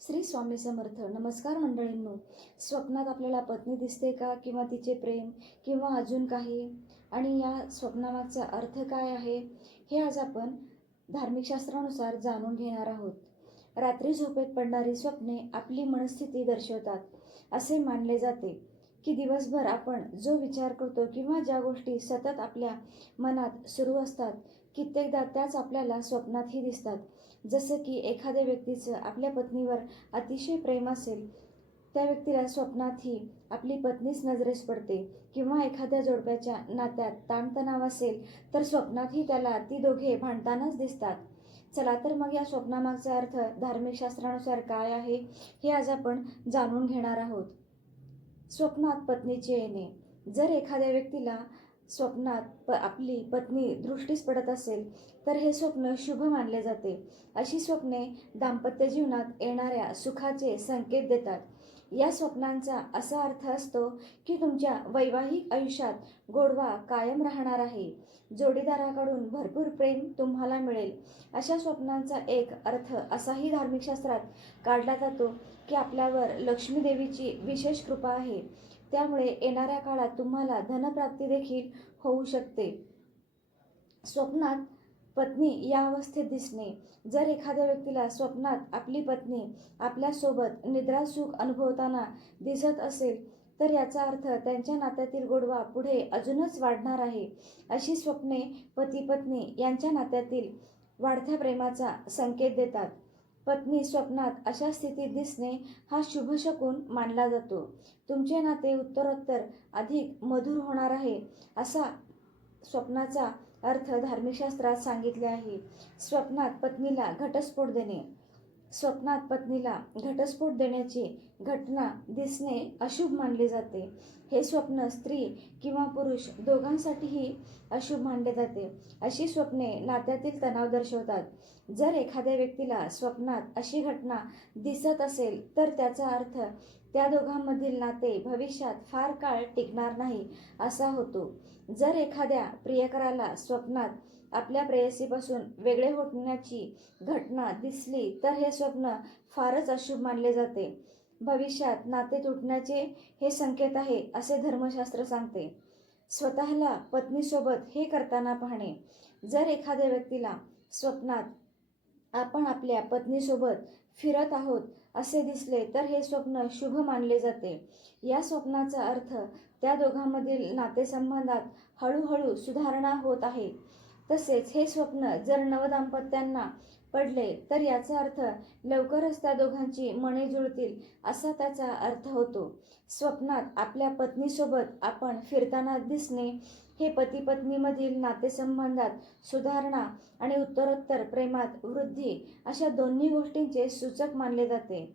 श्री स्वामी समर्थ. नमस्कार मंडळींनो. स्वप्नात आपल्याला पत्नी दिसते का? किंवा तिचे प्रेम? किंवा अजून काही? आणि या स्वप्नामागचा अर्थ काय आहे? हे आज आपण धार्मिक शास्त्रानुसार जाणून घेणार आहोत. रात्री झोपेत पडणारी स्वप्ने आपली मनस्थिती दर्शवतात. असे मानले जाते की दिवसभर आपण जो विचार करतो किंवा ज्या गोष्टी सतत आपल्या मनात सुरू असतात कित्येकदा त्याच आपल्याला स्वप्नातही दिसतात. जसं की एखाद्या व्यक्तीचं आपल्या पत्नीवर अतिशय प्रेम असेल त्या व्यक्तीला स्वप्नातही आपली पत्नीच नजरेस पडते. किंवा एखाद्या जोडप्याच्या नात्यात ताणतणाव असेल तर स्वप्नातही त्याला ती दोघे भांडतानाच दिसतात. चला तर मग या स्वप्नामागचा अर्थ धार्मिक शास्त्रानुसार काय आहे हे आज आपण जाणून घेणार आहोत. स्वप्नात पत्नीचे येणे. जर एखाद्या व्यक्तीला स्वप्नात प आपली पत्नी दृष्टीस पडत असेल तर हे स्वप्न शुभ मानले जाते. अशी स्वप्ने दाम्पत्य जीवनात येणाऱ्या सुखाचे संकेत देतात. या स्वप्नांचा असा अर्थ असतो की तुमच्या वैवाहिक आयुष्यात गोडवा कायम राहणार आहे. जोडीदाराकडून भरपूर प्रेम तुम्हाला मिळेल. अशा स्वप्नांचा एक अर्थ असाही धार्मिक शास्त्रात काढला जातो की आपल्यावर लक्ष्मीदेवीची विशेष कृपा आहे. त्यामुळे येणाऱ्या काळात तुम्हाला धनप्राप्ती देखील होऊ शकते. स्वप्नात पत्नी या अवस्थेत दिसणे. जर एखाद्या व्यक्तीला स्वप्नात आपली पत्नी आपल्यासोबत निद्रासुख अनुभवताना दिसत असेल तर याचा अर्थ त्यांच्या नात्यातील गोडवा पुढे अजूनच वाढणार आहे. अशी स्वप्ने पती पत्नी यांच्या नात्यातील वाढत्या प्रेमाचा संकेत देतात. पत्नी स्वप्नात अशा स्थितीत दिसणे हा शुभ शकून मानला जातो. तुमचे नाते उत्तरोत्तर अधिक मधुर होणार आहे असा स्वप्नाचा अर्थ धार्मिकशास्त्रात सांगितले आहे. स्वप्नात पत्नीला घटस्फोट देणे. स्वप्नात पत्नीला घटस्फोट देण्याची घटना दिसणे अशुभ मानले जाते. हे स्वप्न स्त्री किंवा पुरुष दोघांसाठीही अशुभ मानले जाते. अशी स्वप्ने नात्यातील तणाव दर्शवतात. जर एखाद्या व्यक्तीला स्वप्नात अशी घटना दिसत असेल तर त्याचा अर्थ त्या दोघांमधील नाते भविष्यात फार काळ टिकणार नाही असा होतो. जर एखाद्या प्रियकराला स्वप्नात आपल्या प्रेयसीपासून वेगळे होण्याची घटना दिसली तर हे स्वप्न फारच अशुभ मानले जाते. भविष्यात नाते तुटण्याचे हे संकेत आहे असे धर्मशास्त्र सांगते. स्वतःला पत्नीसोबत हे करताना पाहणे. जर एखाद्या व्यक्तीला स्वप्नात आपण आपल्या पत्नीसोबत फिरत आहोत असे दिसले तर हे स्वप्न शुभ मानले जाते. या स्वप्नाचा अर्थ त्या दोघांमधील नातेसंबंधात हळूहळू सुधारणा होत आहे. तसेच हे स्वप्न जर नवदाम्पत्यांना पडले तर याचा अर्थ लवकरच त्या दोघांची मने जुळतील असा त्याचा अर्थ होतो. स्वप्नात आपल्या पत्नीसोबत आपण फिरताना दिसणे हे पती पत्नीमधील नातेसंबंधात सुधारणा आणि उत्तरोत्तर प्रेमात वृद्धी अशा दोन्ही गोष्टींचे सूचक मानले जाते.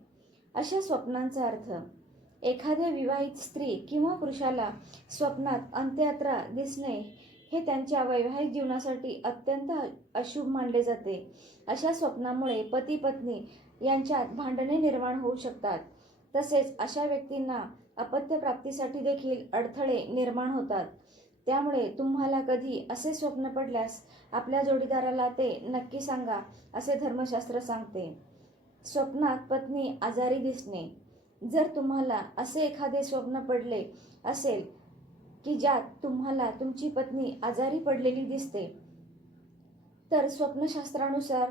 अशा स्वप्नांचा अर्थ एखाद्या विवाहित स्त्री किंवा पुरुषाला स्वप्नात अंत्ययात्रा दिसणे हे त्यांच्या वैवाहिक जीवनासाठी अत्यंत अशुभ मानले जाते. अशा स्वप्नामुळे पती पत्नी यांच्यात भांडणे निर्माण होऊ शकतात. तसेच अशा व्यक्तींना अपत्यप्राप्तीसाठी देखील अडथळे निर्माण होतात. त्यामुळे तुम्हाला कधी असे स्वप्न पडल्यास आपल्या जोडीदाराला ते नक्की सांगा असे धर्मशास्त्र सांगते. स्वप्नात पत्नी आजारी दिसणे. जर तुम्हाला असे एखादे स्वप्न पडले असेल की ज्यात तुम्हाला तुमची पत्नी आजारी पडलेली दिसते. तर स्वप्नशास्त्रानुसार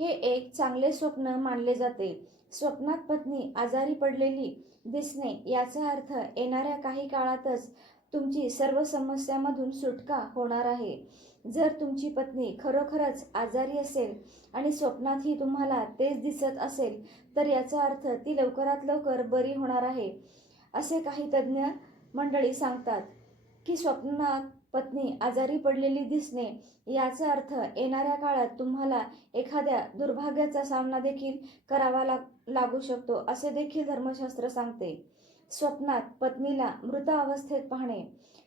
हे एक चांगले स्वप्न मानले जाते. स्वप्नात पत्नी आजारी पडलेली दिसणे याचा अर्थ येणाऱ्या काही काळातच तुमची सर्व समस्यामधून सुटका होणार आहे. जर तुमची पत्नी खरोखरच आजारी असेल आणि स्वप्नातही तुम्हाला तेच दिसत असेल तर याचा अर्थ ती लवकरात लवकर बरी होणार आहे असे काही तज्ज्ञ मंडळी सांगतात. की स्वप्नात पत्नी आजारी पडलेली दिसणे याचा अर्थ येणाऱ्या काळात तुम्हाला एखाद्या दुर्भाग्याचा सामना देखील करावा लाग लागू शकतो असे देखील धर्मशास्त्र सांगते. स्वप्नात पत्नीला मृत अवस्थेत पाहणे.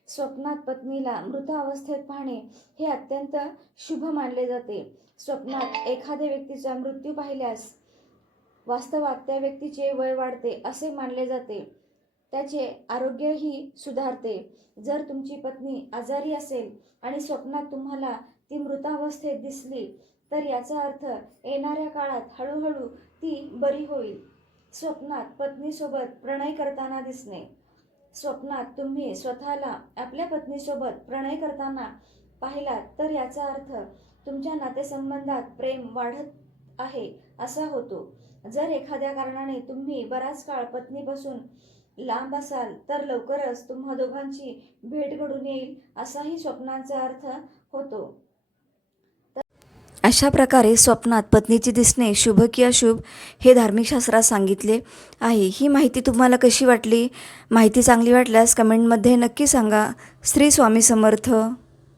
स्वप्नात पत्नीला मृत अवस्थेत पाहणे हे अत्यंत शुभ मानले जाते. स्वप्नात एखाद्या व्यक्तीचा मृत्यू पाहिल्यास वास्तवात त्या व्यक्तीचे वय वाढते असे मानले जाते. त्याचे आरोग्यही सुधारते. जर तुमची पत्नी आजारी असेल आणि स्वप्नात तुम्हाला ती मृतावस्थेत दिसली तर याचा अर्थ येणाऱ्या काळात हळूहळू ती बरी होईल. स्वप्नात पत्नीसोबत प्रणय करताना दिसणे. स्वप्नात तुम्ही स्वतःला आपल्या पत्नीसोबत प्रणय करताना पाहिलात तर याचा अर्थ तुमच्या नातेसंबंधात प्रेम वाढत आहे असा होतो. जर एखाद्या कारणाने तुम्ही बराच काळ पत्नीपासून लांब असाल तर लवकरच तुम्हा दोघांची भेट घडून येईल असाही स्वप्नांचा अर्थ होतो. अशा प्रकारे स्वप्नात पत्नीचे दिसणे शुभ की अशुभ हे धार्मिक शास्त्रात सांगितले आहे. ही माहिती तुम्हाला कशी वाटली? माहिती चांगली वाटल्यास कमेंटमध्ये नक्की सांगा. श्री स्वामी समर्थ.